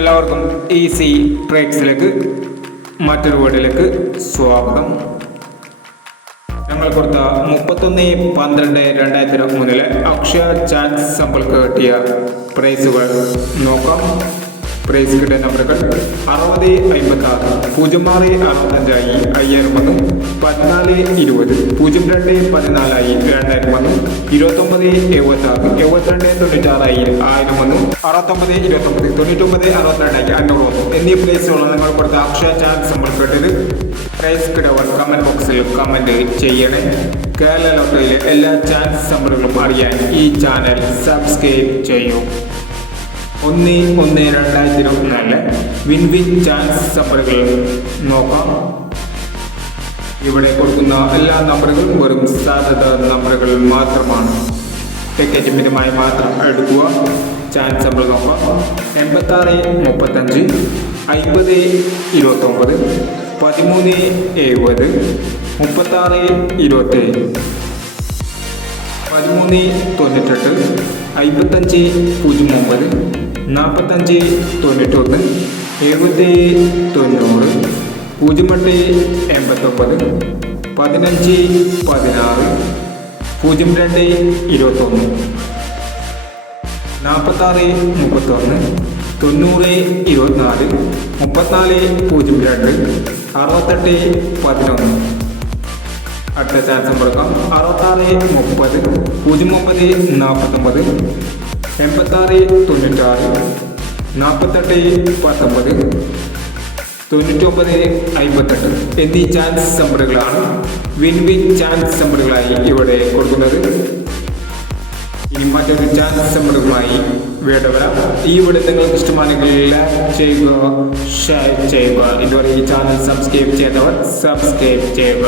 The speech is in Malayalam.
എല്ലാവർക്കും ഈസി ട്രേഡ്സിലേക്ക് മറ്റൊരു വീഡിയോയിലേക്ക് സ്വാഗതം. ഞങ്ങൾ കൊടുത്ത 31/12/2023 അക്ഷയ ചാൻസ് സമ്പൾക്ക് കിട്ടിയ പ്രൈസുകൾ നോക്കാം. പ്രൈസ് കിട്ടിയ നമ്പറുകൾ 6056, 0665 5001, 1420, 0214 2001, 2976, 7296 1001, 6929, 9962 501 എന്നീ പ്രൈസുകളാണ് നിങ്ങൾ കൊടുത്ത അക്ഷയ ചാൻസ് സമ്പൾക്ക് കിട്ടിയത്. പ്രൈസ് കിട്ടിയവർ കമന്റ് ബോക്സിൽ കമന്റ് ചെയ്യണേ. കേരള ലോട്ടറിയിലെ എല്ലാ ചാൻസ് സമ്പറുകളും അറിയാൻ ഈ ചാനൽ സബ്സ്ക്രൈബ് ചെയ്യൂ. 1/1/2024 വിൻ ചാൻസ് നമ്പറുകൾ നോക്കാം. ഇവിടെ കൊടുക്കുന്ന എല്ലാ നമ്പറുകളും വെറും സാധ്യത നമ്പറുകൾ മാത്രമാണ്. ടിക്കറ്റ് മിതമായി മാത്രം എടുക്കുക. ചാൻസ് നമ്പർ നോക്കാം. 86 35, 50 29, 13 70, 36 27, 13 98, 55 09, 45 91, 70 90, 08 89, 15 16, 02 21, 46 31, 90 24, 34 02, 68 11. അടുത്ത ചാൻസ് നമ്പർ 66 30, 09 49, 86 96, 48 19, 99 58 എന്നീ ചാൻസ് നമ്പറുകളാണ് വിൻ ചാൻസ് നമ്പറുകളായി ഇവിടെ കൊടുക്കുന്നത്. ഇനി മറ്റൊരു ചാൻസ് നമ്പറുമായി വീണ്ടും വരാം. ഈ വീഡിയോ നിങ്ങൾക്ക് ഇഷ്ടമാണെങ്കിൽ ലൈക്ക് ചെയ്യുക, ഷെയർ ചെയ്യുക. ഇതുവരെ ഈ ചാനൽ സബ്സ്ക്രൈബ് ചെയ്തവർ സബ്സ്ക്രൈബ് ചെയ്യുക.